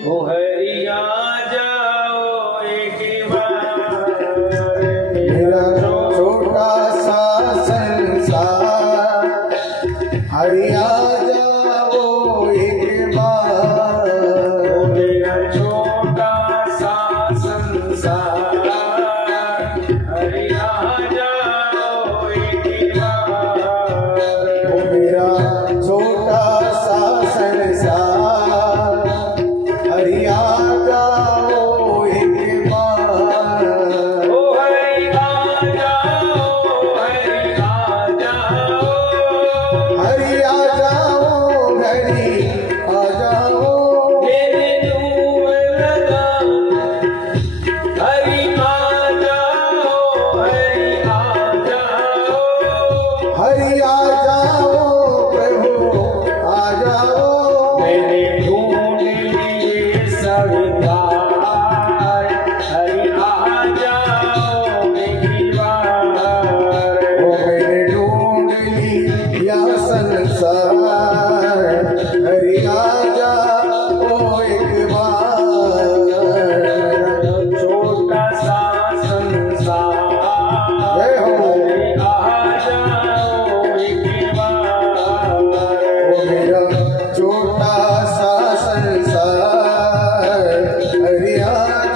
ओ हरिया जाओ एक बार मेरा छोटा सा संसार, हरिया जाओ एक बार। मेरा छोटा सा संसार हरिया जाओ एक बार। मेरा छोटा सा संसार, हरिया जाओ एक बार। ओ हरिया जाओ हरिया जाओ हरिया जाओ हरि आ जाओ। मेरे धूम लगा हरि आ जाओ हरि आ जाओ। हरि आ जाओ प्रभु आ जाओ। मैंने ढूंढ लिए सरदार हरि आ जाओ मेरी बार। ओ मैंने ढूंढ लिया संसार, हरि आ जाओ एक बार। छोटा सा संसार जय हो। हरि आ जाओ एक बार। ओ मेरा छोटा सा संसार, हरि आ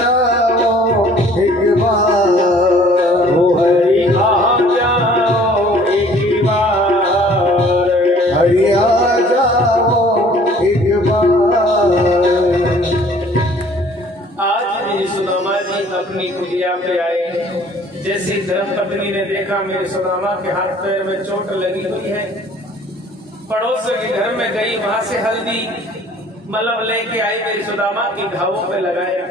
जाओ एक बार। ओ हरि आ जाओ एक बार। हरि आ जाओ एक बार। आज मेरी सुदामा जी अपनी कुटिया पे आए। जैसी धर्मपत्नी ने देखा मेरे सुदामा के हाथ पैर में चोट लगी हुई है, पड़ोस के घर में गई, वहां से हल्दी मलम लेके आई, मेरी सुदामा के घावों पे लगाया।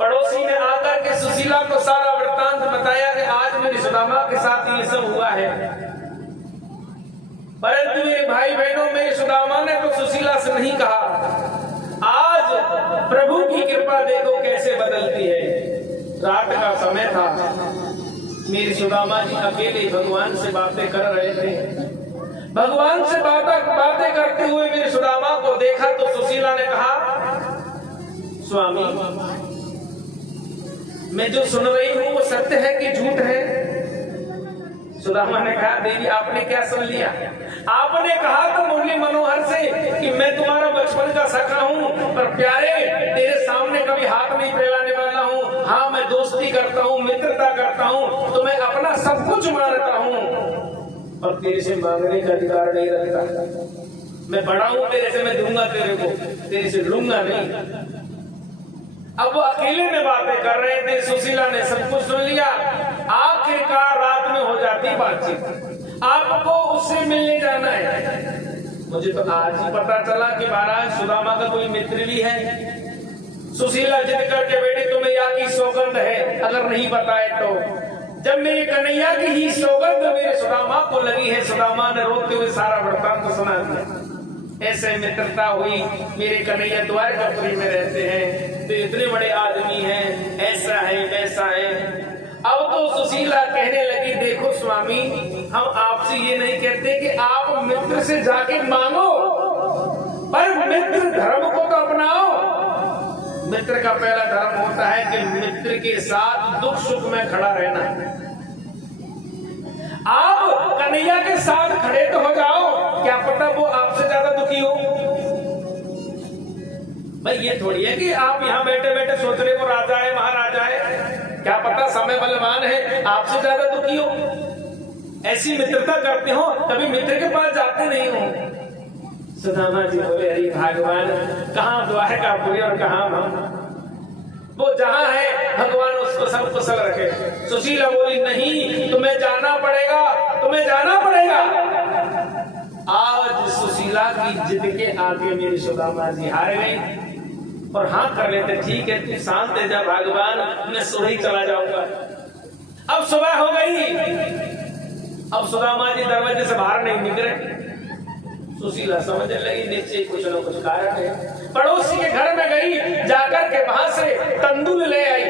पड़ोसी ने आकर के सुशीला को सारा वृत्तांत बताया कि आज मेरी सुदामा के साथ ये सब हुआ है। परंतु मेरे भाई बहनों, मेरी सुदामा ने तो सुशीला से नहीं कहा। आज प्रभु की कृपा देखो कैसे बदलती है। रात का समय था, मेरी सुदामा जी अकेले भगवान से बातें कर रहे थे। भगवान से बातें करते हुए मेरी सुदामा को देखा तो सुशीला ने कहा, स्वामी मैं जो सुन रही हूँ वो सत्य है कि झूठ है? सुदामा ने कहा, देवी आपने क्या सुन लिया? आपने कहा तो मुरली मनोहर से कि मैं तुम्हारा बचपन का सखा हूँ, पर प्यारे तेरे सामने कभी हाथ नहीं फैलाने वाला हूँ। हाँ, मैं दोस्ती करता हूँ, मित्रता करता हूँ, तो मैं अपना सब कुछ मानता हूँ, और तेरे से मांगने का अधिकार नहीं रखता। मैं बड़ा हूँ तेरे से, मैं दूंगा तेरे को, तेरे से लूंगा नहीं। अब वो अकेले में बातें कर रहे थे, सुशीला ने सब कुछ सुन लिया। आखिरकार रात में हो जाती बातचीत, आपको उससे मिलने जाना है। मुझे तो आज ही पता चला कि महाराज सुदामा का कोई मित्र भी है। सुशीला जिद करके बेटी तुम्हें या की सौगंध है, अगर नहीं बताए तो। जब मेरे कन्हैया की ही सौगंध मेरे सुदामा को लगी है, सुदामा ने रोते हुए सारा वृत्तांत सुना दिया। ऐसे मित्रता हुई, मेरे कन्हैया द्वारकापुरी में रहते हैं, तो इतने बड़े आदमी हैं, ऐसा है वैसा है। अब तो सुशीला कहने लगी, देखो स्वामी, हम आपसे ये नहीं कहते कि आप मित्र से जाके मांगो, पर मित्र धर्म को तो अपनाओ। मित्र का पहला धर्म होता है कि मित्र के साथ दुख सुख में खड़ा रहना। आप कन्हैया के साथ खड़े तो हो जाओ, क्या पता वो आपसे ज्यादा दुखी हो। भाई ये थोड़ी है कि आप यहाँ बैठे बैठे सोच रहे वो राजा है महाराजा है, क्या पता समय बलवान है, आपसे ज्यादा दुखी हो। ऐसी मित्रता करते हो, कभी मित्र के पास जाते नहीं हो। सुदामा जी बोले, अरे भगवान, कहाँ द्वारकापुरी और कहाँ हम, वो जहाँ है भगवान उसको सब कुशल रखे। सुशीला बोली, नहीं, तुम्हें जाना पड़ेगा, तुम्हें जाना पड़ेगा। आज सुशीला की जिद के आगे मेरी सुदामा जी हार गई और हाँ कर लेते, ठीक है तू शांत है जा भगवान, मैं सुबह ही चला जाऊंगा। अब सुबह हो गई, अब सुदामा जी दरवाजे से बाहर नहीं निकले। सुशीला समझने लगी नीचे कुछ न कुछ कारण है। पड़ोसी के घर में गई, जाकर के वहां से तंदूल ले आई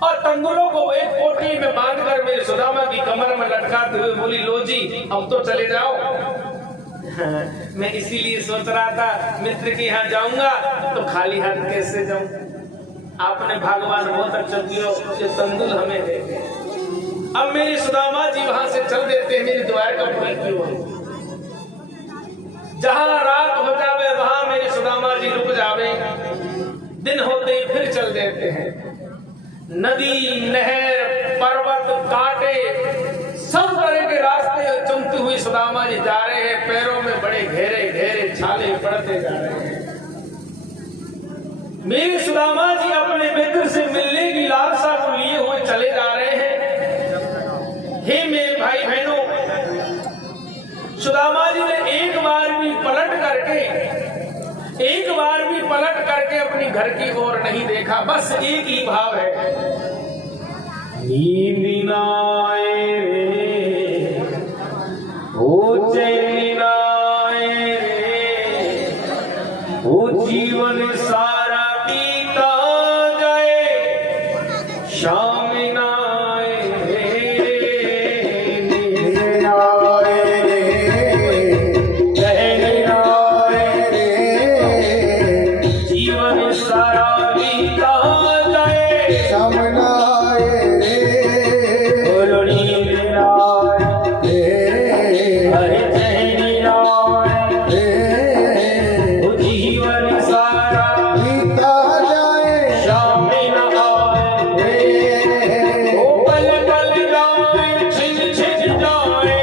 और तंदूलों को एक पोटली में बांधकर मेरी सुदामा की कमर में लटकाते हुए बोली, लो जी अब तो चले जाओ। मैं इसीलिए सोच रहा था मित्र के यहाँ जाऊंगा तो खाली हाथ कैसे जाऊं। आपने भगवान बहुत अच्छा दियो जो तंदुल हमें दे। अब मेरी सुदामा जी वहां से चल देते हैं मेरी द्वारका की ओर। जहां रात हो जावे वहां मेरी सुदामा जी रुक जावे, दिन होते ही फिर चल देते हैं। नदी, नहर, पर्वत, कांटे, सब तरह के रास्ते चुनती हुई सुदामा जी जा रहे हैं। पैरों में बड़े घेरे घेरे छाले पड़ते जा रहे हैं। मेरी सुदामा जी अपने मित्र से मिलने की लालसा को लिए हुए चले जा रहे हैं। हे मेरे भाई बहनों, सुदामा जी ने एक बार भी पलट करके अपनी घर की ओर नहीं देखा। बस एक ही भाव है, नींद ना आए रे, ओ चैन ना आए रे, ओ जीवन सारा बीता जाए, शाम ना आए रे, नींद ना आए रे, चैन ना आए रे, जीवन सारा बीता जाए, शाम ना आए रे, बोलो नींद ना आए रे, अरे चैन ना आए, ओ जीवन सारा बीता जाए, शाम ना आए, ओ पल पल जाए, छिन छिन जाए,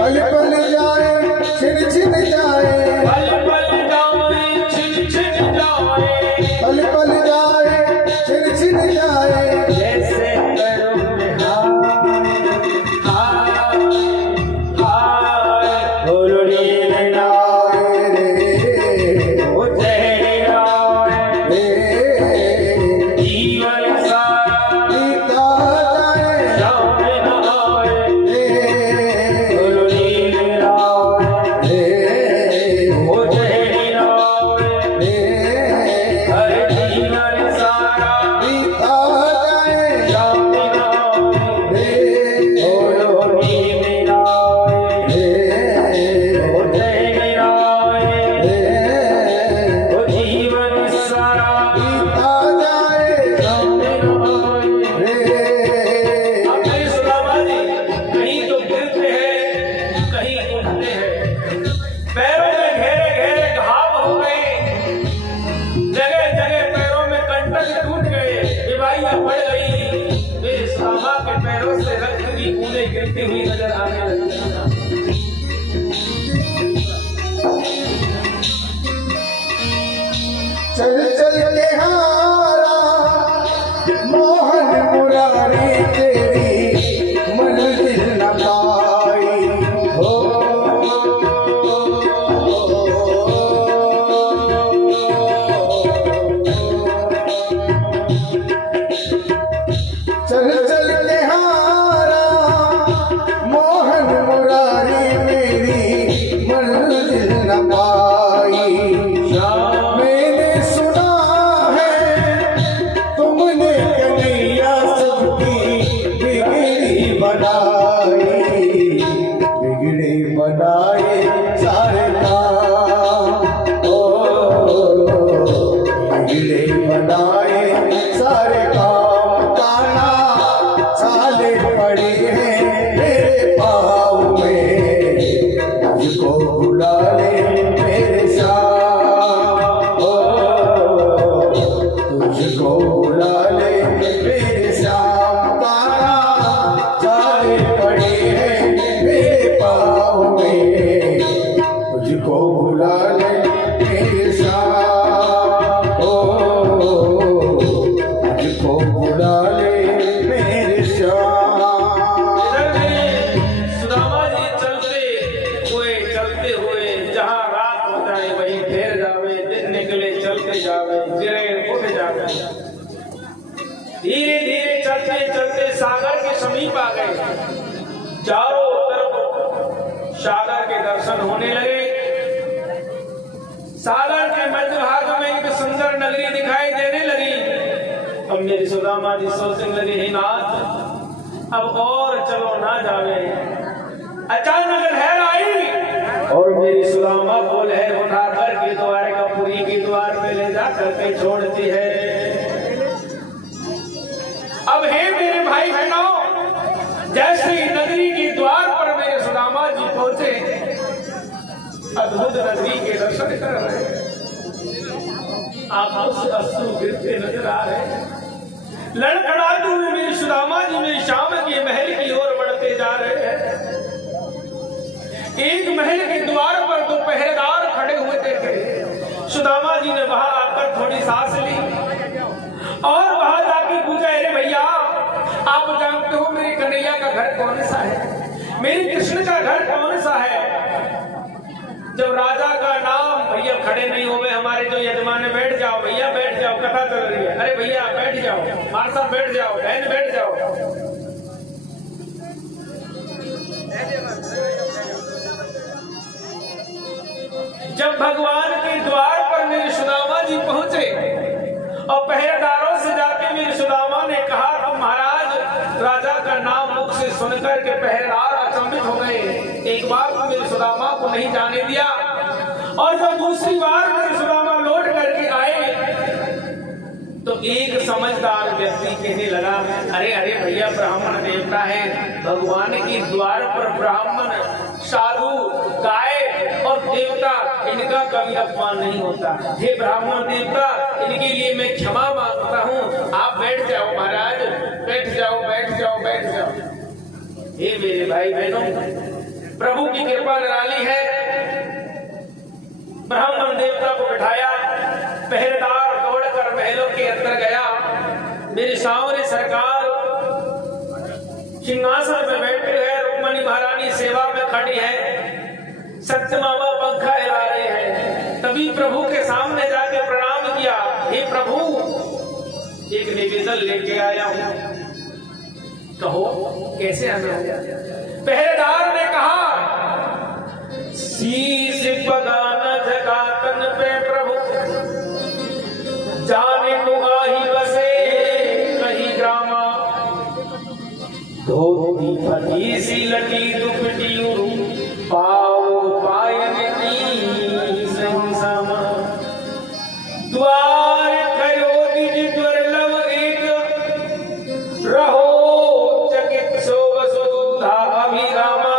पल पल जाए, छिन छिन जाए, पल पल जाए, छिन छिन जाए, पल पल जाए, छिन छिन जाए, जैसे पैरों में हाय हाय, बोलो नींद ना आए रे, ओ चैन ना आए, रे, जीवन सारा बीता जाए, शाम ना आए, रे, बोलो नींद ना आए, रे, ओ चैन ना आए, रे, अरे जीवन सारा बीता जाए, शाम ना आए, रे, बोलो नींद ना आए, रे, ओ चैन ना आए, रे, ओ जीवन सारा बीता जाए, शाम ना आए। रे, अब मेरी सुदामा जी कहीं तो गिरते हैं, कहीं उठते हैं, पैरों में घेरे घेरे घाव हो गए, जगह जगह पैरों में कंटक टूट गए, बीमारियां बढ़ गई। मेरी सुदामा के पैरों से रक्त की बूंदें गिरती हुई नजर आने लगी। चल चल के हारा मोहन मुरारी तेरी मंजिल न पाई हो, चल चल के हारा मोहन मुरारी मेरी मंजिल न पाई। मैंने सुना है तुमने कन्हैया सबकी बिगड़ी बनाई, बिगड़ी बनाई सारे काम, ओ बिगड़ी बनाए सारे काम, काना साले पड़ी है मेरे पाँव में, मुझको बुला ले मेरे श्याम, ओ तुझको बुला ले मेरे श्याम, काना साले पड़ी है मेरे पाँव में, मुझको बुला ले मेरे श्याम, ओ मुझको बुला ले मेरे श्याम। सुदामा जी चलते हुए जहाँ रात हो जाए वहीं ठहर जावे, दिन निकले चलते जावे, गिरे उठ जावे। धीरे धीरे चलते चलते सागर के समीप आ गए। चारों तरफ सागर के दर्शन होने लगे। सागर के मध्य भाग में एक सुंदर नगरी दिखाई देने लगी। अब मेरी सुदामा जी सोचने लगे, हे नाथ अब और चलो ना जावे। अचानक लहर आई और मेरी सुदामा को लहर उठा करके द्वारकापुरी के द्वार पे ले जा करके छोड़ती है। अब हे मेरे भाई बहनों, जैसे ही नगरी के द्वार पर मेरे सुदामा जी पहुंचे, अद्भुत नगरी के दर्शन कर रहे हैं, आंखों से अश्रु गिरते नजर आ रहे हैं। लड़खड़ाते हुए मेरी सुदामा जी मेरी शाम के महल की ओर बढ़ते जा रहे हैं। एक महल के द्वार पर दो पहरेदार खड़े हुए थे। सुदामा जी ने वहां आकर थोड़ी सांस ली और वहां जाके पूछा, अरे भैया आप जानते हो मेरे कन्हैया का घर कौन सा है, मेरे कृष्ण का घर कौन सा है? जब राजा का नाम, भैया खड़े नहीं हुए हमारे जो यजमान, बैठ जाओ भैया बैठ जाओ, कथा चल रही है, अरे भैया बैठ जाओ, मार साहब बैठ जाओ, बहन बैठ जाओ। जब भगवान के द्वार पर मेरे सुदामा जी पहुंचे और पहरेदारों से जाके मेरी सुदामा ने कहा, तो महाराज राजा का नाम मुख से सुनकर के पहरेदार अचंभित हो गए। एक बार तो मेरी सुदामा को नहीं जाने दिया, और जब दूसरी बार मेरी सुदामा लौट करके आए तो एक समझदार व्यक्ति कहने लगा, अरे अरे भैया ब्राह्मण देवता है, भगवान के द्वार पर ब्राह्मण, साधु, गाय और देवता, इनका कभी अपमान नहीं होता। हे ब्राह्मण देवता, इनके लिए मैं क्षमा मांगता हूँ, आप बैठ जाओ महाराज, बैठ जाओ बैठ जाओ बैठ जाओ। हे मेरे भाई बहनों, प्रभु की कृपा निराली है। ब्राह्मण देवता को बिठाया, पहरेदार दौड़कर महलों के अंदर गया। मेरी सावरी सरकार सिंहासन में बैठे हैं, रुक्मणी महारानी सेवा में खड़ी है, सत्यमामा पंखा हिला रहे हैं। तभी प्रभु के सामने जाके प्रणाम किया, हे प्रभु एक निवेदन लेके आया हूं, कहो कैसे आना है? पहरेदार ने कहा, शीश पगाना जगातन पे प्रभु, जाने दुआही बसे कहीं ग्रामा, धोती फटी सी लटी दुपटी पाओ पायन की संसमा, द्वार करो दिज दुर्लभ एक, रहो चकित सो वसुधा अभिरामा,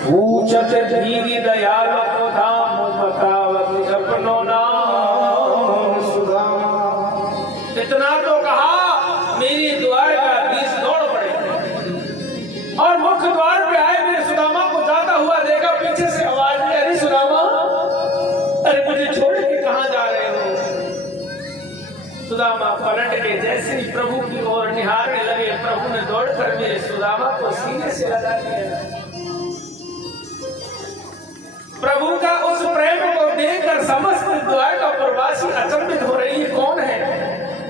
पूछत धीरी दयाल को धाम, बतावत अपनो नाम सुदामा। इतना तो कहा, मेरी द्वार का बीस दौड़ पड़े और मुख्य द्वार पे आए। मेरे सुदामा को जाता हुआ देखा, पीछे से आवाज आई, अरे सुदामा, अरे मुझे छोड़ के कहां जा रहे हो? सुदामा पलट के जैसे ही प्रभु की ओर निहारने लगे, प्रभु ने दौड़कर मेरे सुदामा को सीने से लगा दिया। प्रभु का उस प्रेम को देखकर समस्त द्वार का प्रवासी अचंभित हो रही है। कौन है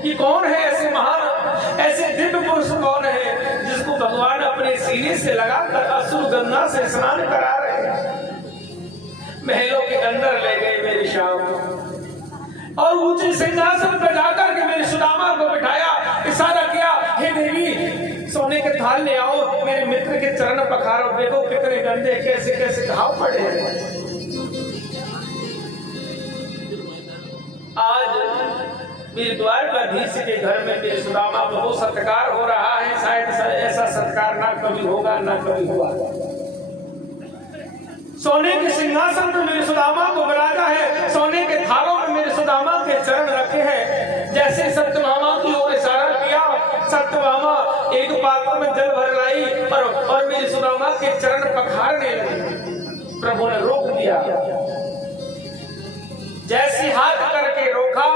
कि कौन है ऐसे महान, ऐसे दिव्य पुरुष कौन है जिसको भगवान अपने सीने से लगाकर अश्रु गंगा से स्नान करा रहे हैं? महलों के अंदर ले गए मेरी शाम और ऊंचे सिंहासन पर जाकर के मेरी सुदामा को बिठाया, इशारा किया, हे देवी सोने के थाल ले आओ, मेरे मित्र के चरण पखारो, देखो कितने गंदे कैसे कैसे घाव पड़े हैं। आज मेरे द्वारकाधीश के घर में मेरे सुदामा को बहुत सत्कार हो रहा है। शायद ऐसा सत्कार ना कभी होगा ना कभी हुआ। सोने के सिंहासन पर मेरे सुदामा को बिराजा है, सोने के थालों में मेरे सुदामा के चरण रखे हैं। जैसे सत्यभामा की ओर इशारा किया, सत्यभामा एक पात्र में जल भर लाई और मेरे सुदामा के चरण पखारने लगी। प्रभु ने रोक दिया। जैसे हाथ करके रोका,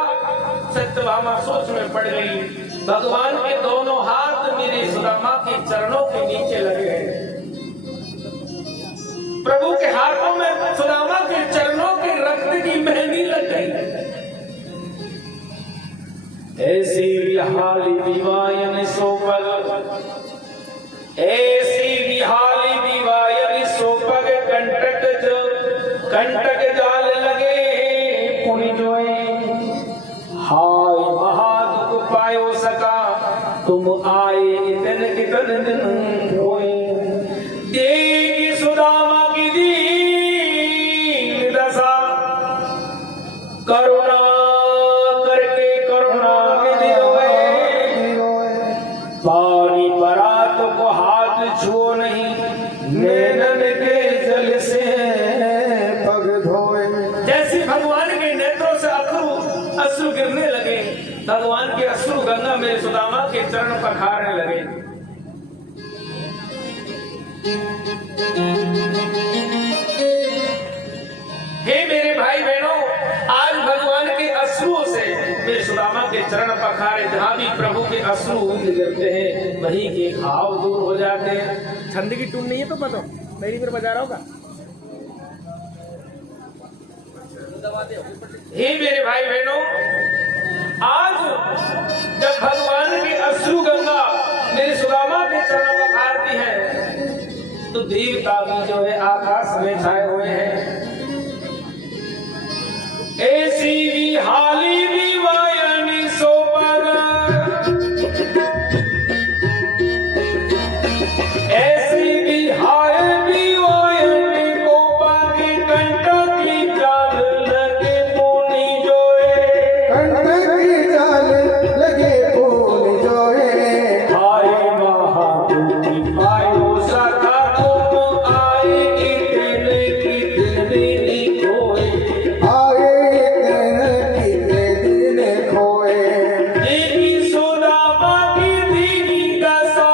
सत्यभामा सोच में पड़ गई। भगवान के दोनों हाथ मेरे सुदामा के चरणों के नीचे लगे हैं। प्रभु के हाथों में सुदामा के चरणों के रक्त की मेहंदी लग गई। ऐसी विहाली विवायन सोपग, ऐसी विहाली विवायन सोपग, कंटक जाल लगे पुनि जोए, हाय महादुख पायो सका, तुम आए इतन कितन दिन होए। देगी सुदामा की दी करुणा करके करुणा विधि होए, पानी परात को हाथ छुओ नहीं, नैनन के जल से पग धोए। जैसे भगवान के नेत्रों से अश्रु गिरने लगे, भगवान के अश्रु गंगा में सुदामा के चरण पखारने लगे। हे मेरे भाई बहनों, आज भगवान के अश्रुओं से मेरे सुदामा के चरण पखारे, जहां भी प्रभु के अश्रु गिरते हैं वहीं के घाव दूर हो जाते हैं। छंद की टून नहीं है तो पता मेरी फिर बजा रहा होगा। हे मेरे भाई बहनों, आज जब भगवान की अश्रु गंगा मेरे सुदामा के चरण पखारती है तो देवता भी जो है आकाश में छाए हुए हैं। ऐसी भी हाली भी वायनी सोपागा, ऐसी भी हाय भी वायनी कोपा की कंटक की चाल लगे पूनी जोए, कंटक की चाल लगे फूल जोए। हाय महाभूति पायो सखा तुम आए, इतने की दिल्ली खोए, आए तेरे दिन खोए। देवी सुदामा की दीनी दशा,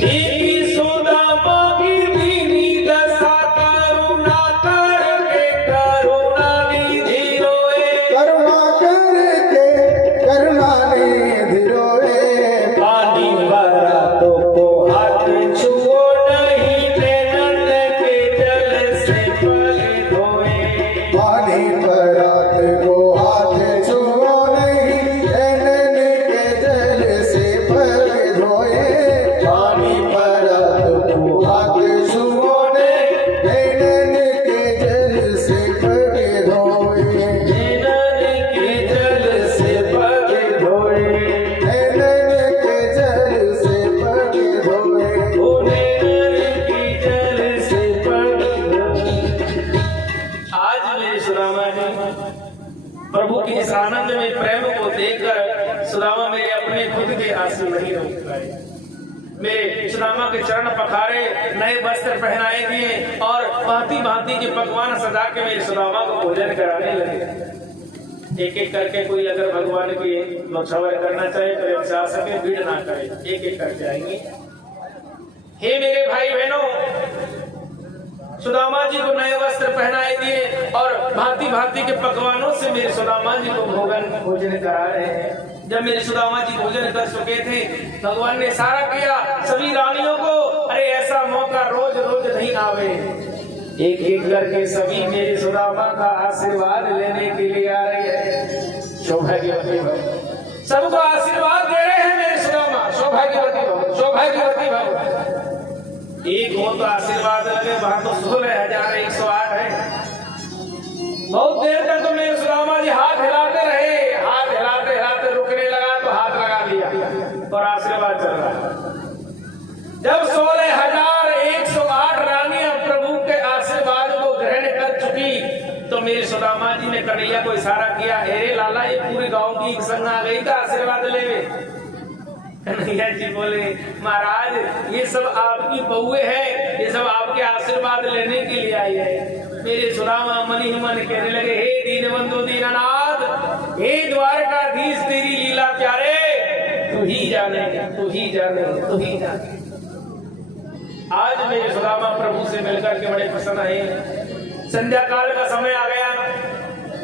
देवी सुदामा की दीनी दशा, करुणा करके करुणा निधि रोए, करुणा करके करुणा निधि रोए। पानी परातों को हाथ छुओ नहीं, नैनन के जल से पग धोए, पानी परात को हाथ छुओ नहीं, नैनन के जल से पग धोए। पानी परात को हाथ छुओ नहीं, नैनन के जल से पग धोए। नैनन के जल से पग धोए, नैनन के जल से पग धोए। ओ नैनन के जल से पग धोए। आज मेरे सुदामा ने प्रभु के इस आनंद में प्रेम को देखकर सुदामा मेरे अपने खुद के आंसू नहीं रोक पाए। मेरे सुदामा के चरण पखारे, नए वस्त्र पहनाए दिए और भांति भांति के पकवान सजा के मेरे सुदामा को भोजन कराने लगे। एक एक करके कोई अगर भगवान की नौछावर करना चाहे तो जा सके, भीड़ ना करे, एक एक करके आएंगे। हे मेरे भाई बहनों, सुदामा जी को नए वस्त्र पहनाए दिए और भांति भांति के पकवानों से मेरे सुदामा जी को भोजन करा रहे हैं। जब मेरे सुदामा जी भोजन कर चुके थे, भगवान ने इशारा किया सभी रानियों को, अरे ऐसा मौका रोज रोज नहीं आवे। एक एक करके सभी मेरे सुदामा का आशीर्वाद लेने के लिए आ रही है। सौभाग्यवती भव, सबको आशीर्वाद दे रहे हैं मेरे सुदामा। सौभाग्यवती भव, सौभाग्यवती भव। एक हो तो आशीर्वाद लगे, वहां तो 16,108 है। बहुत देर तक तो मेरे सुदामा जी हाथ हिलाते रहे, हाथ हिलाते हिलाते रुकने लगा तो हाथ लगा लिया और आशीर्वाद चल रहा है। जब 16,108 रानियां प्रभु के आशीर्वाद को ग्रहण कर चुकी तो मेरे सुदामा जी ने कन्हैया को इशारा किया, अरे लाला ये पूरे गांव की एक संग आ गई था आशीर्वाद लेवे। कन्हैया जी बोले, महाराज ये सब आपकी बहुए हैं, ये सब आपके आशीर्वाद लेने के लिए आई है। मेरे सुदामा मन ही मन कहने लगे, हे दीनबंधु दीनानाथ, हे द्वारकाधीश तेरी लीला प्यारे, तू ही जाने, तू ही जाने, तू ही जाने। आज मेरे सुदामा प्रभु से मिलकर के बड़े प्रसन्न है। संध्या काल का समय आ गया,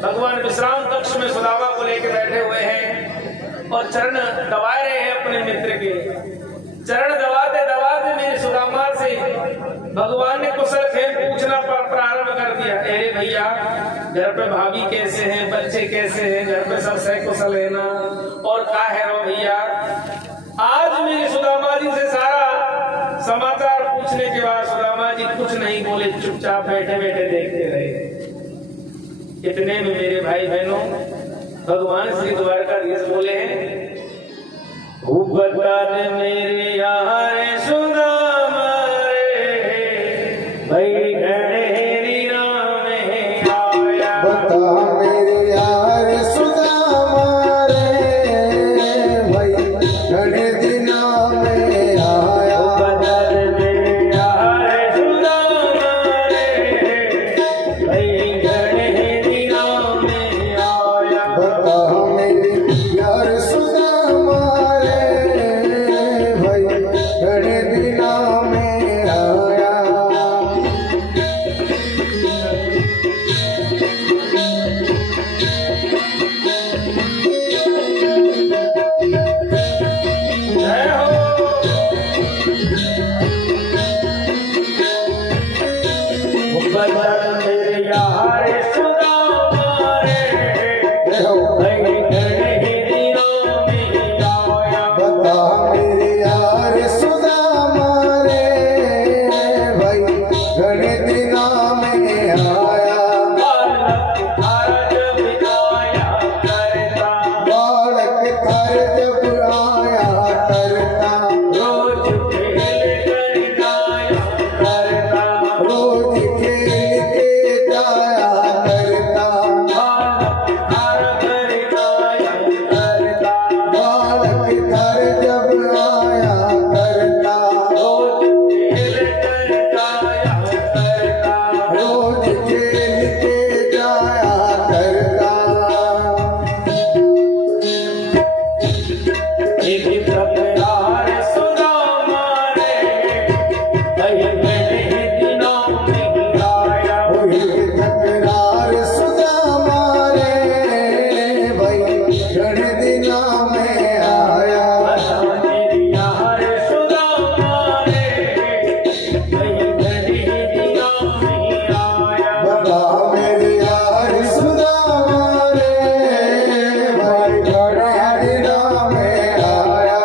भगवान विश्राम कक्ष में सुदामा को लेकर बैठे हुए हैं और चरण दबा रहे हैं अपने मित्र के। चरण दबाते दबाते मेरे सुदामा से भगवान ने कुशल खेल पूछना प्रारंभ कर दिया। अरे भैया, घर पे भाभी कैसे हैं, बच्चे कैसे हैं, घर पे सब सही कुशल है ना, और क्या है रो भैया। आज मेरे सुदामा जी से सारा समाचार पूछने के बाद सुदामा जी कुछ नहीं बोले, चुपचाप बैठे बैठे देखते रहे। इतने में मेरे भाई बहनों भगवान श्री द्वारकाधीश बोले हैं, बता दे मेरे यार सुदामा रे, भाई गणे बचन मेरे यार सुदामा रे देखो भाई गणे दिनों में आया बता मेरे यार सुदामा रे भाई घने दिना में आया बालक थारा जब आया करता बालक थार जब आया करता रोज खेल कर गाया करता रोज खेल के जाया करता बालक थारा घर गाया करता बालक थार जब आया करता रोज खेल कर गाया करता रोज खेल के जाया करता एक प्रकार सुदामा रे कहीं गणे दिनों में आया तकरार सुदामा रे भाई घने दिना में आया मेरी यार सुदामा रे कहीं गणे दिनों में आया बता मेरे यार सुदामा रे भाई घने दिना में आया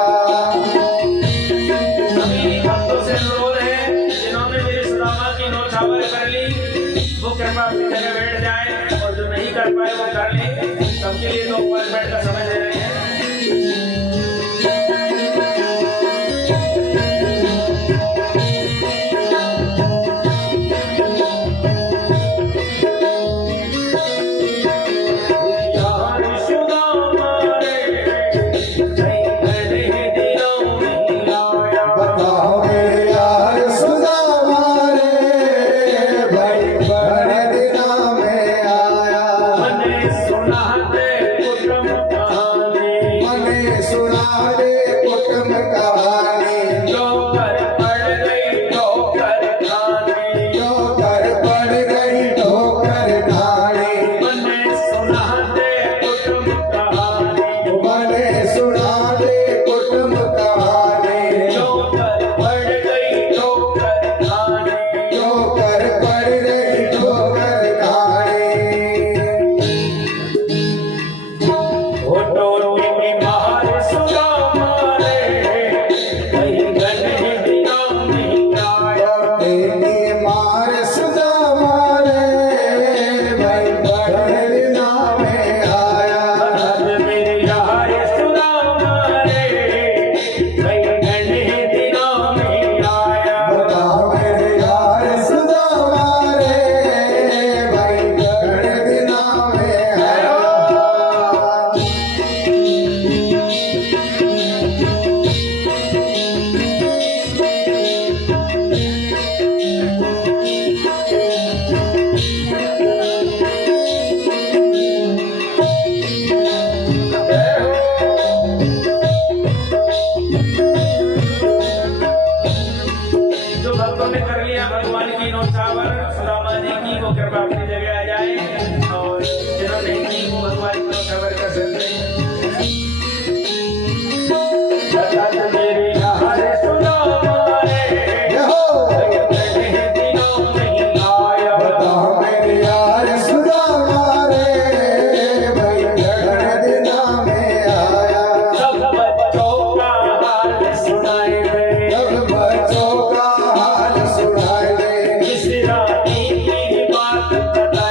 सभी भक्तों से अनुरोध है जिन्होंने मेरी सुदामा की नौछावर कर ली वो कृपा अपनी जगह बैठ जाए और जो नहीं कर पाए वो कर ले सबके लिए तो ऊपर बैठ कर समय दे रहे हैं यार सुदामा रे कहीं गणे दिनों में आया बता मेरे यार सुदामा रे भाई घने दिना में आया मने सुना दे कुटुंब कहानी मने सुना दे कुटुंब कहानी जो कर पड़ गई ठोकर खानी जो कर पड़ गई ठोकर खाने मने सुना दे कुटुंब कहानी मने सुना दे कुटुंब कहानी जो कर पड़ गई ठोकर खानी जो कर पड़ गई ठोकर खाने होठों की मार सुदामा रे कहीं गणे दिनों में आया तेरी मार सुदामा रे भाई घने दिना में आया आज मेरे यार सुदामा रे कहीं गणे दिनों में आया बता मेरे यार सुदामा रे भाई घने दिना में आया जो भक्तों ने कर लिया भगवान की नौछावर सुदामा जी की वो कृपा अपनी जगह आ जाए और जिन्होंने नहीं की वो भगवान की नौछावर कर सकते हैं मेरी यार सुदामा रे यहो घने दिनों में आया बता मेरे यार सुदामा रे भाई घने दिना में आया सब बच्चों का हाल सुनाए दे जब बच्चों का हाल सुनाए दे इस रानी की बात बता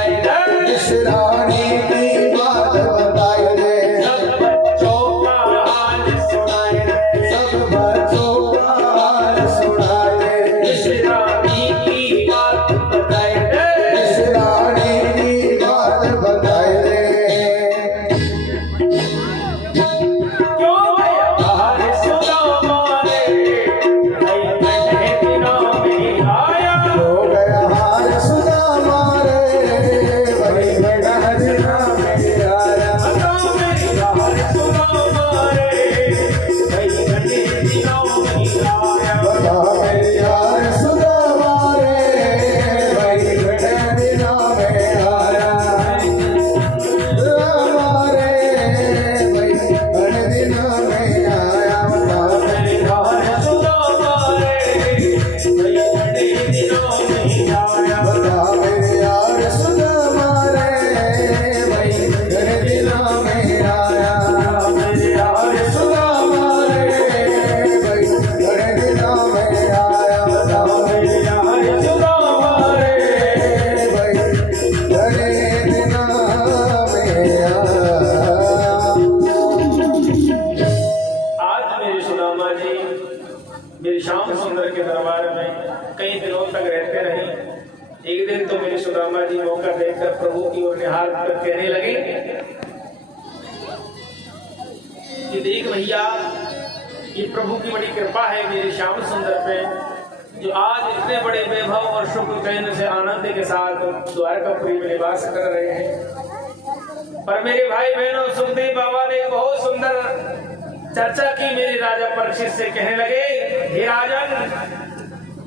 एक दिन तो मेरे सुदामा जी मौका देखकर प्रभु की ओर निहार कर कहने लगे कि देख भैया, ये प्रभु की बड़ी कृपा है मेरे श्याम सुंदर पे, जो आज इतने बड़े वैभव और सुख चैन से आनंद के साथ द्वारकापुरी में निवास कर रहे हैं। पर मेरे भाई बहनों, सुखदेव बाबा ने बहुत सुंदर चर्चा की मेरे राजा परीक्षित से। कहने लगे, हे राजन,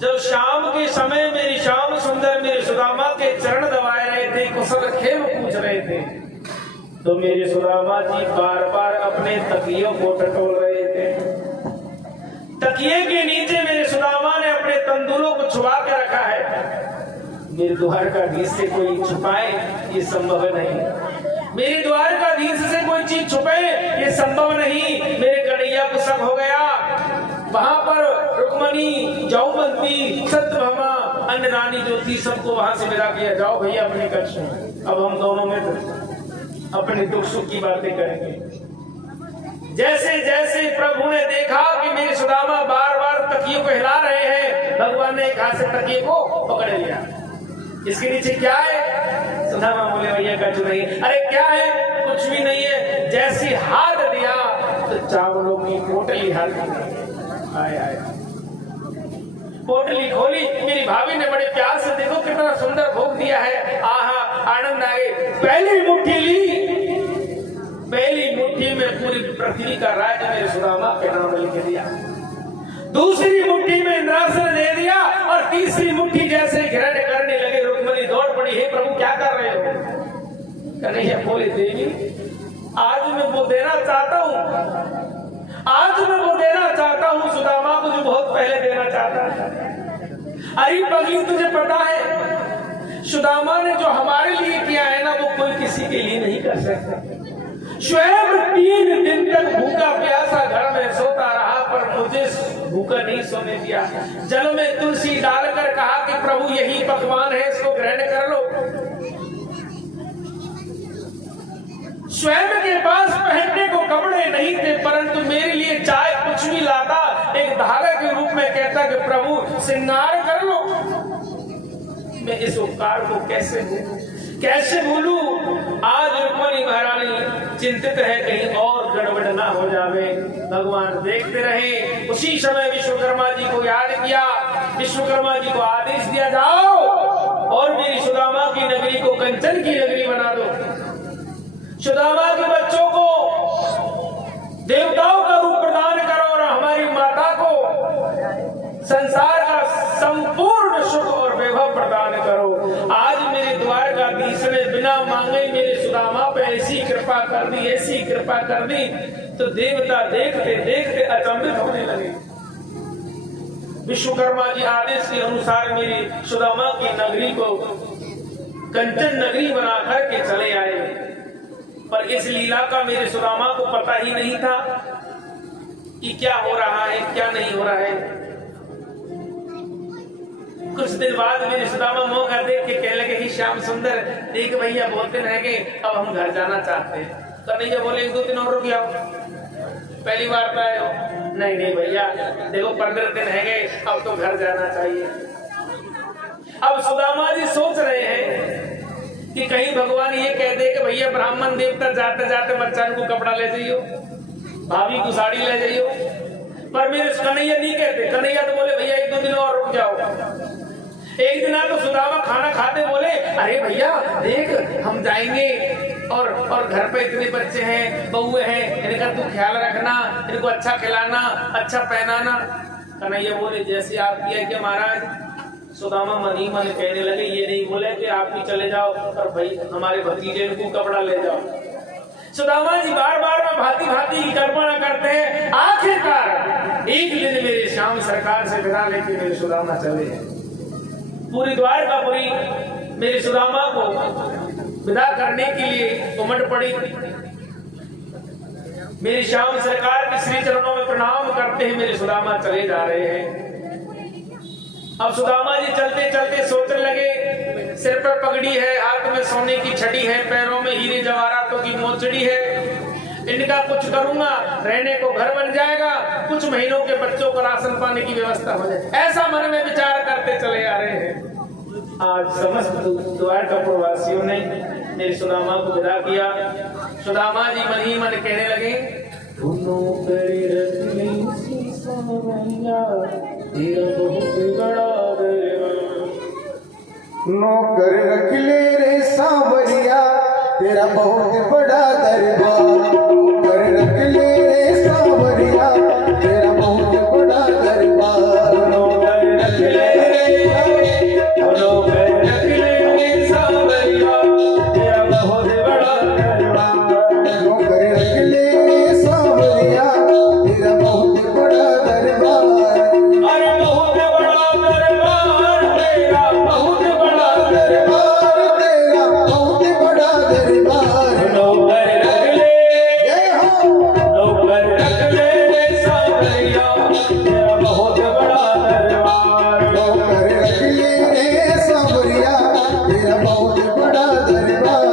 जब शाम के समय मेरी श्याम सुंदर मेरे सुदामा के चरण दबाए रहे थे, कुशल खेम पूछ रहे थे, तो मेरे सुदामा जी बार बार अपने तकियों को टटोल रहे थे। तकिए के नीचे मेरे सुदामा ने अपने तंदुरों को छुपा के रखा है। मेरे द्वारकाधीश से कोई छुपाए ये संभव नहीं। मेरे द्वारकाधीश से कोई चीज छुपे ये संभव नहीं। मेरे कन्हैया को शक हो गया। वहां पर रुक्मणी, जौवंती, सत्यभामा, अन्य रानी जो थी सबको वहां से विदा किया। जाओ भैया अपने कक्ष में, अब हम दोनों में अपने दुख सुख की बातें करेंगे। जैसे जैसे प्रभु ने देखा कि मेरे सुदामा बार बार तकियों को हिला रहे हैं, भगवान ने एक हाथ से तकिए को पकड़ लिया। इसके नीचे क्या है? सुदामा बोले, भैया कुछ नहीं। अरे क्या है? कुछ भी नहीं है। जैसी हाथ दिया तो चावलों की पोटली हाथ आए आए पोटली खोली। मेरी भाभी ने बड़े प्यार से, देखो कितना सुंदर भोग दिया है, आहा आनंद आ गए। पहली मुट्ठी ली, पहली मुट्ठी में पूरी पृथ्वी का राज्य मेरे सुदामा के नाम लिख दिया। दूसरी मुट्ठी में इंद्रासन दे दिया और तीसरी मुट्ठी जैसे ग्रहण करने लगे, रुक्मणी दौड़ पड़ी, हे प्रभु क्या कर रहे हो? कन्हैया बोले, देवी आज मैं वो देना चाहता हूँ, आज मैं वो देना चाहता हूँ सुदामा को जो बहुत पहले देना चाहता था। अरे पगली, तुझे पता है सुदामा ने जो हमारे लिए किया है ना, वो कोई किसी के लिए नहीं कर सकता। स्वयं 3 दिन तक भूखा प्यासा घर में सोता रहा, पर मुझे भूखा नहीं सोने दिया। जल में तुलसी डालकर कहा कि प्रभु यही पकवान है, इसको ग्रहण कर लो। स्वयं के पास पहनने को कपड़े नहीं थे, परंतु मेरे लिए चाहे कुछ भी लाता, एक धागा के रूप में कहता कि प्रभु श्रृंगार कर लो। मैं इस उपकार को कैसे भूलूं? आज रुक्मणी महारानी चिंतित है कहीं और गड़बड़ ना हो जावे। भगवान देखते रहे। उसी समय विश्वकर्मा जी को याद किया। विश्वकर्मा जी को आदेश दिया, जाओ और मेरी सुदामा की नगरी को कंचन की नगरी बना दो। सुदामा के बच्चों को देवताओं का रूप प्रदान करो और हमारी माता को संसार का संपूर्ण सुख और वैभव प्रदान करो। आज मेरे द्वारकाधीश ने बिना मांगे मेरे सुदामा पे ऐसी कृपा कर दी, ऐसी कृपा कर दी, तो देवता देखते देखते अचंभित होने लगे। विश्वकर्मा जी आदेश के अनुसार मेरी सुदामा की नगरी को कंचन नगरी बना करके चले आए। पर इस लीला का मेरे सुदामा को पता ही नहीं था कि क्या हो रहा है, क्या नहीं हो रहा है। कुछ दिन बाद मेरे सुदामा मौका देख के कहने लगे, श्याम सुंदर, देख भैया बहुत दिन रह गए, अब हम घर जाना चाहते हैं। कन्हैया बोले, 1-2 दिन और रुक जाओ, पहली बार तो आए हो। नहीं भैया, देखो 15 दिन रह गए, अब तो घर जाना चाहिए। अब सुदामा जी सोच रहे हैं कि कहीं भगवान ये कह दे कि भैया ब्राह्मण देवता जाते जाते बच्चन को कपड़ा ले जाइयो, भाभी को साड़ी ले जाइयो। पर मेरे कन्हैया नहीं कहते। कन्हैया तो बोले, भैया 1-2 दिन और रुक जाओ। एक दिन तो सुदामा खाना खाते बोले, अरे भैया देख हम जाएंगे और घर पे इतने बच्चे हैं, बहुए हैं, इनका तू ख्याल रखना, इनको अच्छा खिलाना, अच्छा पहनाना। कन्हैया बोले, जैसे आप किया कि महाराज। सुदामा मन ही मन कहने लगे, ये नहीं बोले कि आप भी चले जाओ और भाई हमारे भतीजे को कपड़ा ले जाओ। सुदामा जी बार बार में भांति भांति की कल्पना करते हैं। आखिरकार एक दिन मेरे श्याम सरकार से विदा लेके मेरे सुदामा चले। पूरी द्वारकापुरी मेरे सुदामा को विदा करने के लिए उमड़ पड़ी। मेरी श्याम सरकार के श्री चरणों में प्रणाम करते हैं मेरे सुदामा चले जा रहे हैं। अब सुदामा जी चलते चलते सोचने लगे, सिर पर पगड़ी है, हाथ में सोने की छड़ी है, पैरों में हीरे जवाहरातों की मोचड़ी है, इनका कुछ करूंगा, रहने को घर बन जाएगा, कुछ महीनों के बच्चों को राशन पाने की व्यवस्था हो जाए। ऐसा मन में विचार करते चले आ रहे हैं। आज समस्त द्वारका प्रवासियों ने मेरे सुदामा को विदा किया। सुदामा जी मन ही मन कहने लगे, दोनों करे रखने से सावरिया, तेरा बहुत बड़ा दरबार। नौकर रख ले रे सांवरिया, तेरा बहुत बड़ा दरबार। नौकर रख ले रे सांवरिया, तेरा बहुत बड़ा दरबार। नौकर रख ले सांवरिया, तेरा बहुत बड़ा दरबार। नौकर रख ले सांवरिया, तेरा बहुत बड़ा दरबार। अरे बहुत बड़ा दरबार तेरा, बहुत बड़ा दरबार। तेरा बहुत बड़ा दरबार। नौकर रख ले, जय हो। नौकर रख ले सांवरिया, तेरा बहुत बड़ा दरबार। नौकर रख ले रे सांवरिया, तेरा बहुत बड़ा दरबार।